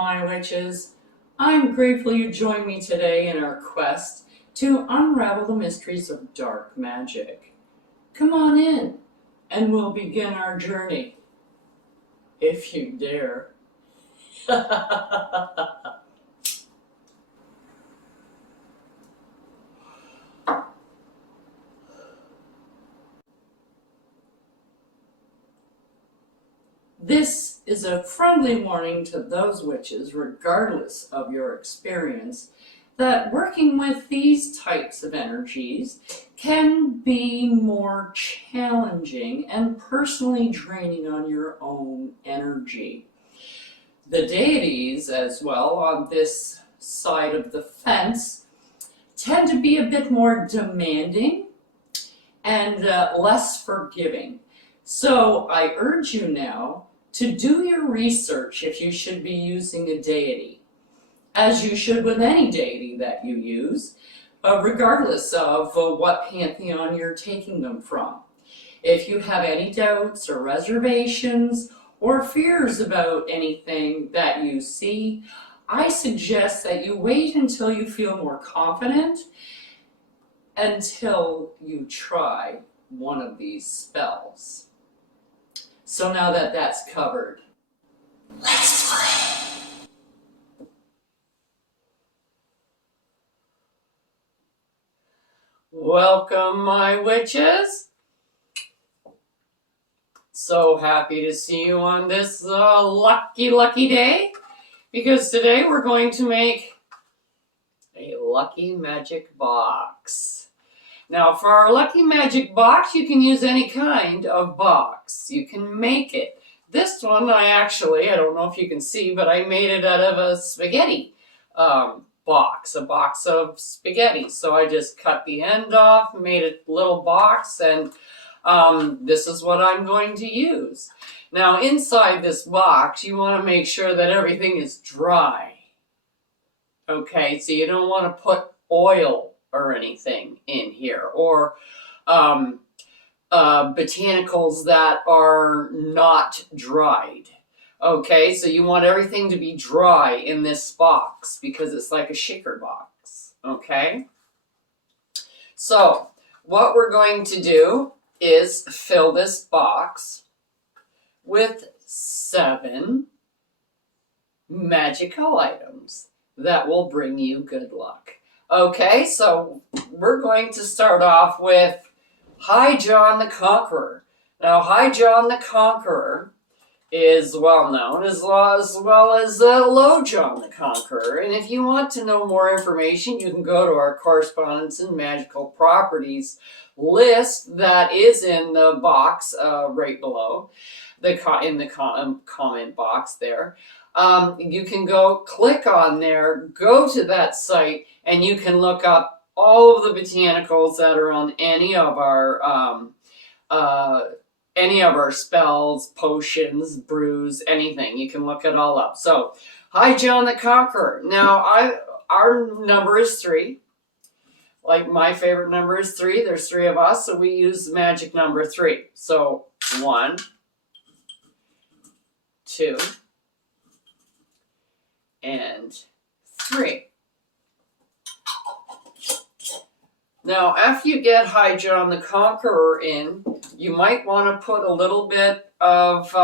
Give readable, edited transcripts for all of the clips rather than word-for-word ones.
my witches. I'm grateful you joined me today in our quest to unravel the mysteries of dark magic. Come on in, and we'll begin our journey, if you dare. This is a friendly warning to those witches, regardless of your experience, that working with these types of energies can be more challenging and personally draining on your own energy. The deities, as well, on this side of the fence, tend to be a bit more demanding and less forgiving. So I urge you now to do your research if you should be using a deity, as you should with any deity that you use, regardless of what pantheon you're taking them from. If you have any doubts or reservations or fears about anything that you see, I suggest that you wait until you feel more confident until you try one of these spells. So now that that's covered, let's play. Welcome, my witches. So happy to see you on this lucky day, because today we're going to make a lucky magic box. Now, for our lucky magic box, you can use any kind of box. You can make it. This one, I don't know if you can see, but I made it out of a spaghetti box, a box of spaghetti. So I just cut the end off, made a little box, and this is what I'm going to use. Now, inside this box, you want to make sure that everything is dry. Okay, so you don't want to put oil or anything in here, or botanicals that are not dried. Okay, so you want everything to be dry in this box because it's like a shaker box. Okay, so what we're going to do is fill this box with 7 magical items that will bring you good luck. Okay, so we're going to start off with High John the Conqueror. Now, High John the Conqueror is well known as well as Low John the Conqueror. And if you want to know more information, you can go to our Correspondence and Magical Properties list that is in the box right below, in the comment box there. You can go click on there, go to that site, and you can look up all of the botanicals that are on any of our spells, potions, brews, anything. You can look it all up. So, High John the Conqueror. Now, our number is 3. Like, my favorite number is 3. There's 3 of us, so we use the magic number 3. So, 1, 2, and 3. Now, after you get High John the Conqueror in, you might want to put a little bit of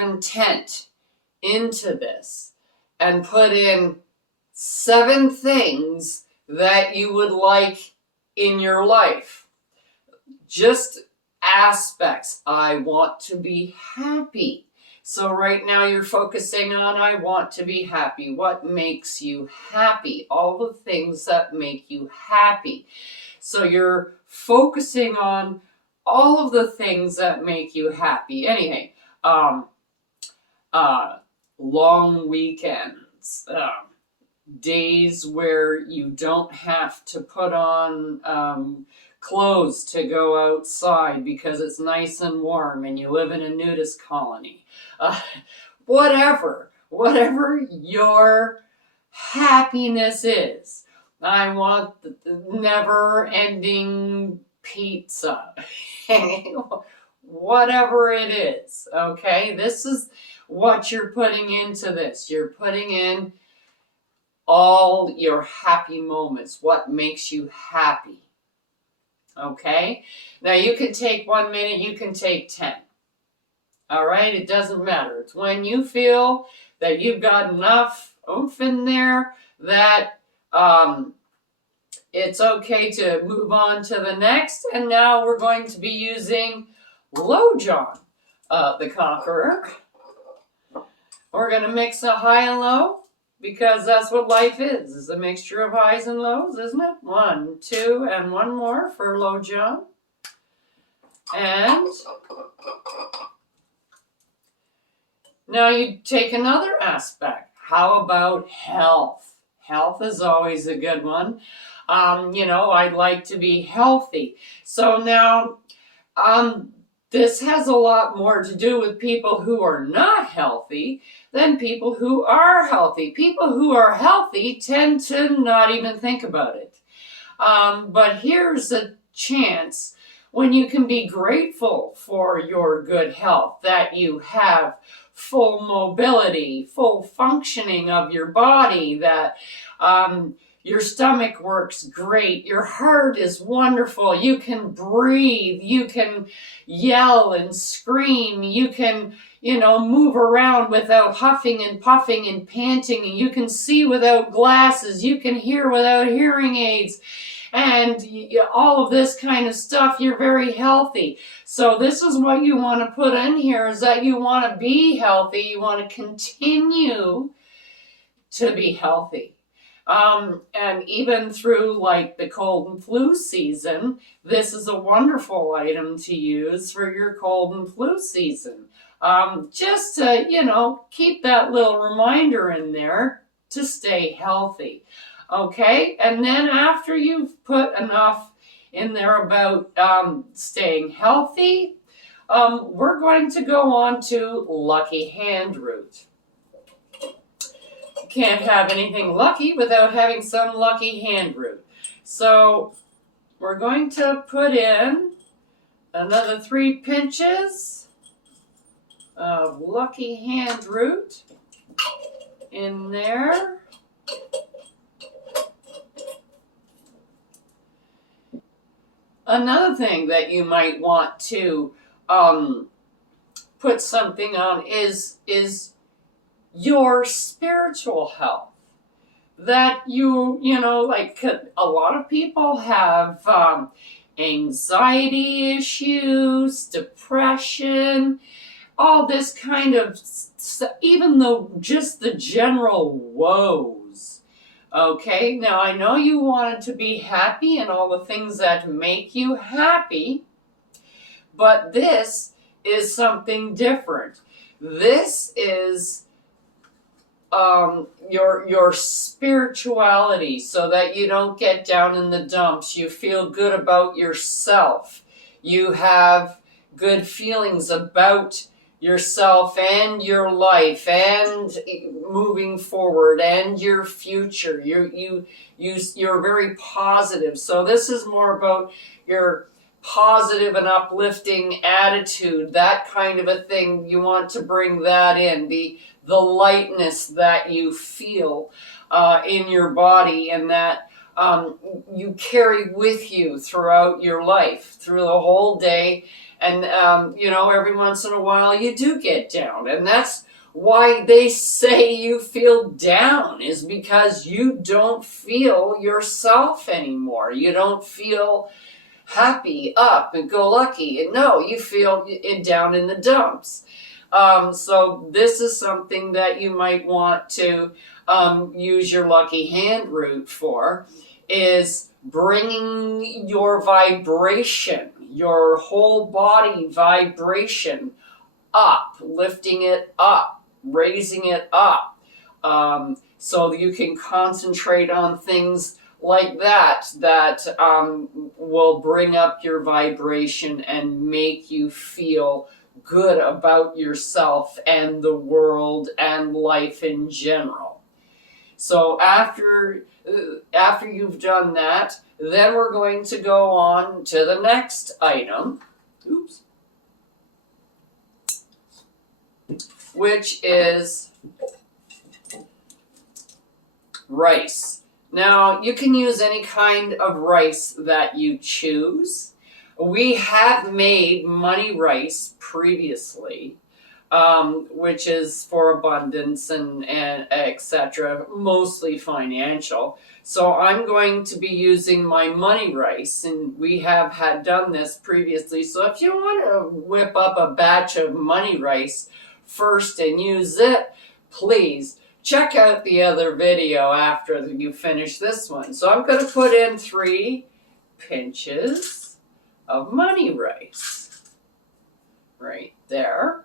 intent into this, and put in 7 things that you would like in your life. Just aspects. I want to be happy. So right now you're focusing on, I want to be happy. What makes you happy? All the things that make you happy. So you're focusing on all of the things that make you happy. Anyway, long weekends, days where you don't have to put on clothes to go outside because it's nice and warm and you live in a nudist colony. Whatever your happiness is. I want the never-ending pizza. Whatever it is, okay? This is what you're putting into this. You're putting in all your happy moments, what makes you happy. Okay? Now you can take 1 minute, you can take 10. All right? It doesn't matter. It's when you feel that you've got enough oomph in there that it's okay to move on to the next. And now we're going to be using Low John, the Conqueror. We're going to mix a high and low because that's what life is a mixture of highs and lows, isn't it? 1, 2, and one more for Low John. And now you take another aspect. How about health? Health is always a good one. I'd like to be healthy. So now, this has a lot more to do with people who are not healthy than people who are healthy. People who are healthy tend to not even think about it. But here's a chance when you can be grateful for your good health, that you have full mobility, full functioning of your body, that your stomach works great, your heart is wonderful, you can breathe, you can yell and scream, you can, move around without huffing and puffing and panting, and you can see without glasses, you can hear without hearing aids, and all of this kind of stuff. You're very healthy. So this is what you want to put in here, is that you want to be healthy, you want to continue to be healthy. And even through like the cold and flu season, this is a wonderful item to use for your cold and flu season. Just to, keep that little reminder in there to stay healthy. Okay, and then after you've put enough in there about staying healthy, we're going to go on to Lucky Hand Root. Can't have anything lucky without having some lucky hand root. So we're going to put in another 3 pinches of lucky hand root in there. Another thing that you might want to put something on is your spiritual health. That like a lot of people have anxiety issues, depression, all this kind of stuff, even though just the general woes. Okay, now I know you wanted to be happy and all the things that make you happy, but this is something different. This is your spirituality, so that you don't get down in the dumps. You feel good about yourself. You have good feelings about yourself and your life and moving forward and your future. You're very positive. So this is more about your positive and uplifting attitude, that kind of a thing. You want to bring that in, the lightness that you feel in your body, and that you carry with you throughout your life, through the whole day. And, every once in a while you do get down. And that's why they say you feel down, is because you don't feel yourself anymore. You don't feel happy, up, and go lucky. And no, you feel down in the dumps. So this is something that you might want to use your lucky hand root for, is bringing your vibration, your whole body vibration up, lifting it up, raising it up, so that you can concentrate on things like that will bring up your vibration and make you feel good about yourself and the world and life in general. So after you've done that, then we're going to go on to the next item. Oops. which is rice. Now, you can use any kind of rice that you choose. We have made money rice previously, which is for abundance and etc., mostly financial. So I'm going to be using my money rice, and we have had done this previously. So if you want to whip up a batch of money rice first and use it, please check out the other video after you finish this one. So I'm going to put in 3 pinches of money rice right there.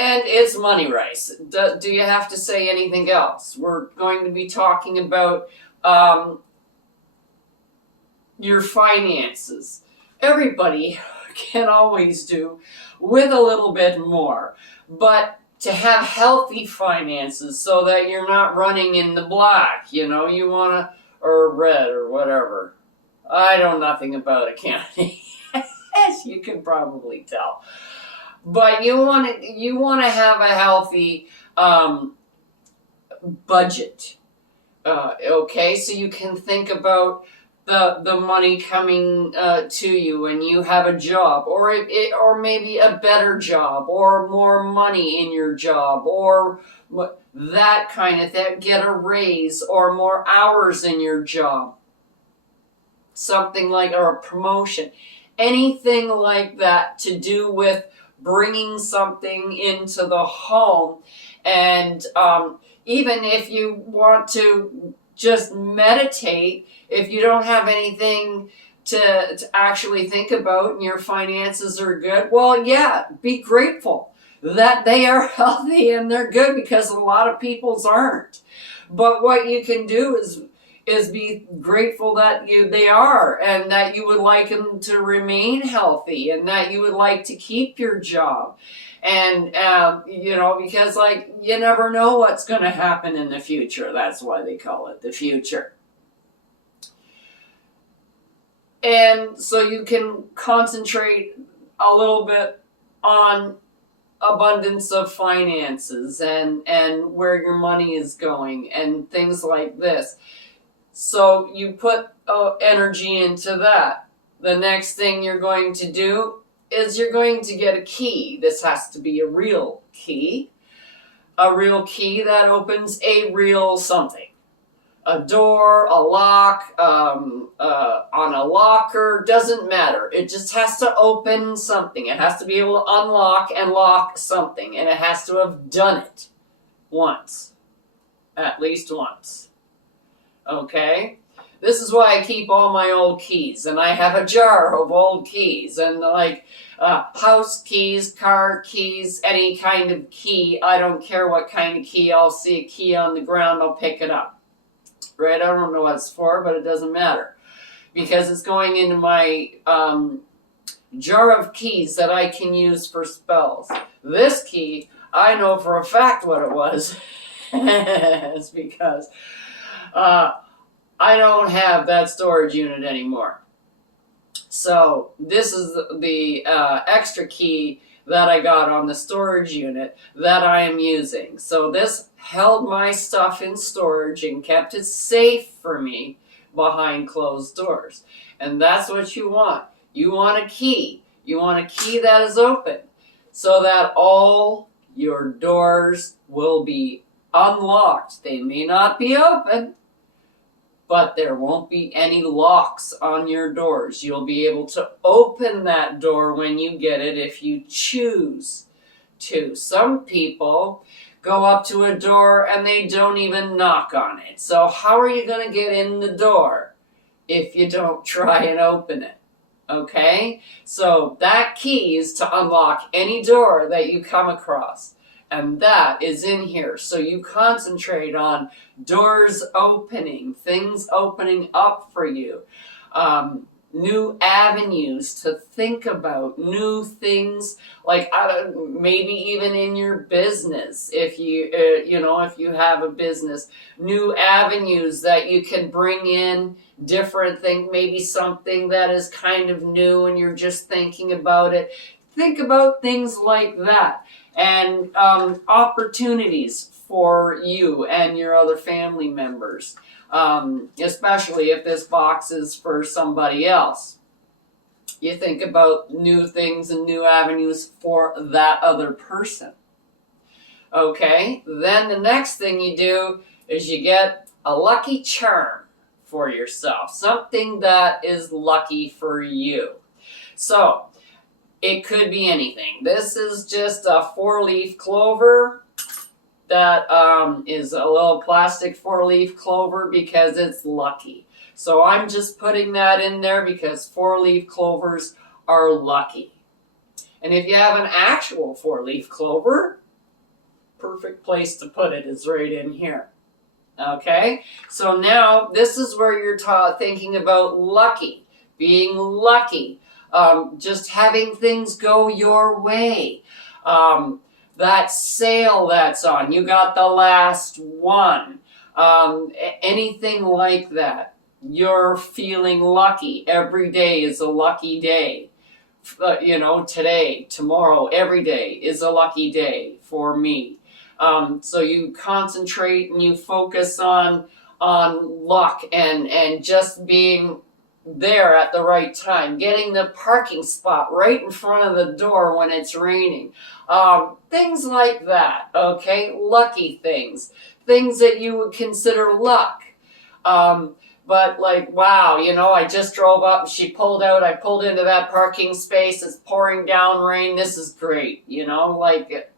And it's money rice. Do you have to say anything else? We're going to be talking about your finances. Everybody can always do with a little bit more, but to have healthy finances so that you're not running in the black, you know, you want to, or red or whatever. I know nothing about accounting, as you can probably tell. But you want to have a healthy budget, okay? So you can think about the money coming to you, and you have a job, or maybe a better job, or more money in your job, or that kind of thing. Get a raise, or more hours in your job, something like, or a promotion, anything like that to do with bringing something into the home. And even if you want to just meditate, if you don't have anything to actually think about and your finances are good, well, yeah, be grateful that they are healthy and they're good, because a lot of people's aren't. But what you can do is be grateful that they are, and that you would like them to remain healthy, and that you would like to keep your job. And, you know, because like, you never know what's going to happen in the future. That's why they call it the future. And so you can concentrate a little bit on abundance of finances and where your money is going and things like this. So you put energy into that. The next thing you're going to do is you're going to get a key. This has to be a real key. A real key that opens a real something. A door, a lock, on a locker, doesn't matter. It just has to open something. It has to be able to unlock and lock something. And it has to have done it once. At least once. Okay? This is why I keep all my old keys, and I have a jar of old keys, and like house keys, car keys, any kind of key. I don't care what kind of key. I'll see a key on the ground, I'll pick it up. Right? I don't know what it's for, but it doesn't matter, because it's going into my jar of keys that I can use for spells. This key, I know for a fact what it was. It's because I don't have that storage unit anymore. So this is the extra key that I got on the storage unit that I am using. So this held my stuff in storage and kept it safe for me behind closed doors. And that's what you want. You want a key. You want a key that is open, so that all your doors will be unlocked. They may not be open, but there won't be any locks on your doors. You'll be able to open that door when you get it if you choose to. Some people go up to a door and they don't even knock on it. So how are you going to get in the door if you don't try and open it? Okay? So that key is to unlock any door that you come across. And that is in here. So you concentrate on doors opening, things opening up for you, new avenues to think about, new things, like maybe even in your business, if you if you have a business, new avenues that you can bring in different things, maybe something that is kind of new and you're just thinking about it. think about things like that, and opportunities for you and your other family members, especially if this box is for somebody else. You think about new things and new avenues for that other person. Okay, then the next thing you do is you get a lucky charm for yourself, something that is lucky for you. So it could be anything. This is just a 4-leaf clover that is a little plastic 4-leaf clover because it's lucky. So I'm just putting that in there because 4-leaf clovers are lucky. And if you have an actual 4-leaf clover, perfect place to put it is right in here. Okay, so now this is where you're thinking about lucky, being lucky, just having things go your way. That sale that's on, you got the last one, anything like that. You're feeling lucky. Every day is a lucky day. Today, tomorrow, every day is a lucky day for me. So you concentrate and you focus on luck and just being there at the right time, getting the parking spot right in front of the door when it's raining, things like that. Okay, lucky things that you would consider luck. But like, wow, I just drove up, she pulled out, I pulled into that parking space, it's pouring down rain, this is great, it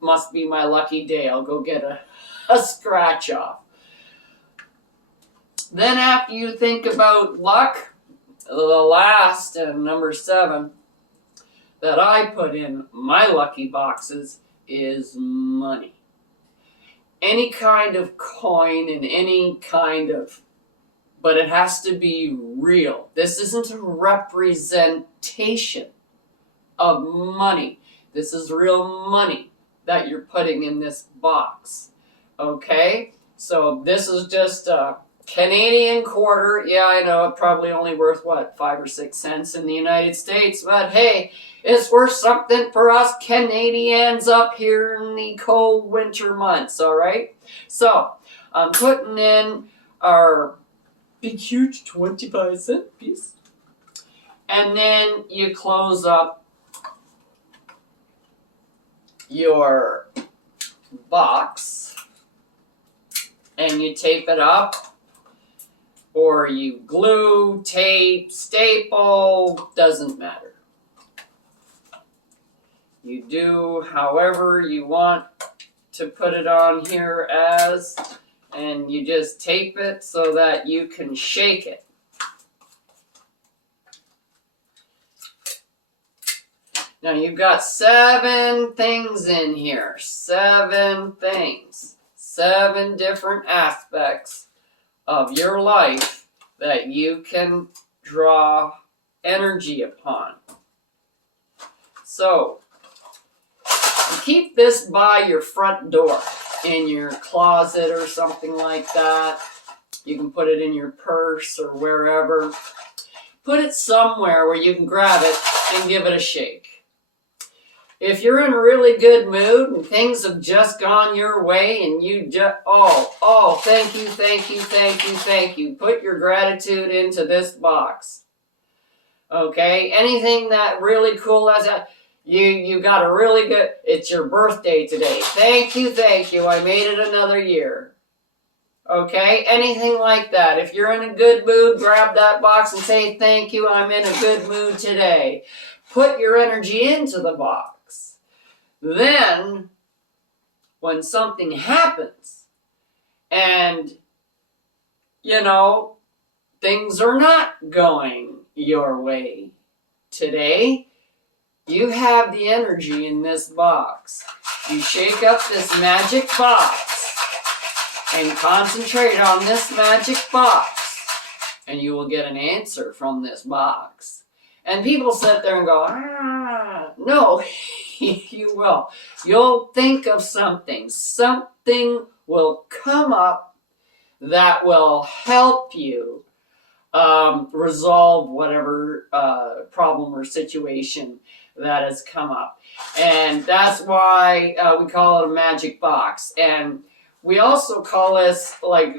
must be my lucky day, I'll go get a scratch off. Then after you think about luck, the last and number 7 that I put in my lucky boxes is money. Any kind of coin and any kind of, but it has to be real. This isn't a representation of money. This is real money that you're putting in this box. Okay? So this is just a Canadian quarter. Yeah, I know, it probably only worth, 5 or 6 cents in the United States, but hey, it's worth something for us Canadians up here in the cold winter months, all right? So I'm putting in our big, huge 25-cent piece, and then you close up your box and you tape it up, or you glue, tape, staple, doesn't matter. You do however you want to put it on here as, and you just tape it so that you can shake it. Now you've got 7 things in here, 7 things, 7 different aspects of your life that you can draw energy upon. So keep this by your front door, in your closet or something like that. You can put it in your purse or wherever. Put it somewhere where you can grab it and give it a shake. If you're in a really good mood and things have just gone your way and you just, thank you, thank you, thank you, thank you. Put your gratitude into this box. Okay? Anything that really cool as that, you got a really good, it's your birthday today. Thank you, I made it another year. Okay? Anything like that. If you're in a good mood, grab that box and say, thank you, I'm in a good mood today. Put your energy into the box. Then, when something happens and, things are not going your way today, you have the energy in this box. You shake up this magic box and concentrate on this magic box, and you will get an answer from this box. And people sit there and go, no, you will. You'll think of something. Something will come up that will help you resolve whatever problem or situation that has come up. And that's why we call it a magic box. And we also call this like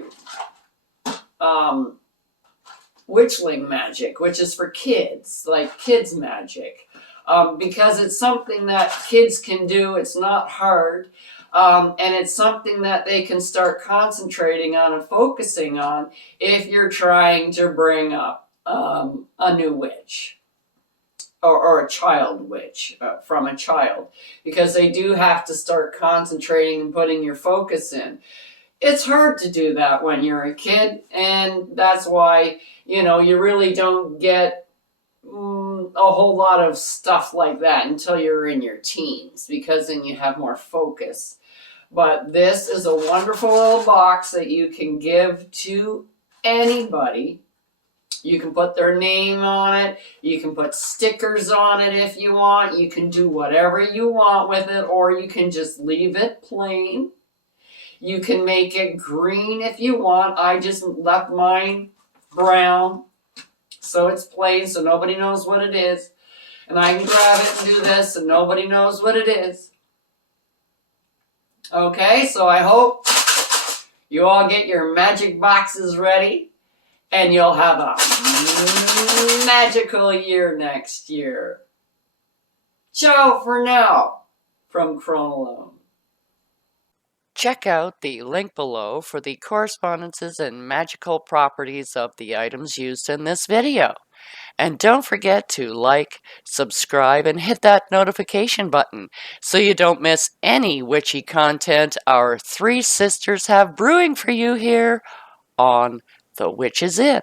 Witchling magic, which is for kids, like kids magic, because it's something that kids can do. It's not hard, and it's something that they can start concentrating on and focusing on if you're trying to bring up a new witch or a child witch from a child, because they do have to start concentrating and putting your focus in. It's hard to do that when you're a kid, and that's why, you know, you really don't get a whole lot of stuff like that until you're in your teens, because then you have more focus. But this is a wonderful little box that you can give to anybody. You can put their name on it. You can put stickers on it if you want. You can do whatever you want with it, or you can just leave it plain. You can make it green if you want. I just left mine brown, so it's plain, so nobody knows what it is. And I can grab it and do this, and nobody knows what it is. Okay, so I hope you all get your magic boxes ready, and you'll have a magical year next year. Ciao for now from Chronolone. Check out the link below for the correspondences and magical properties of the items used in this video. And don't forget to like, subscribe, and hit that notification button so you don't miss any witchy content our three sisters have brewing for you here on The Witches Inn.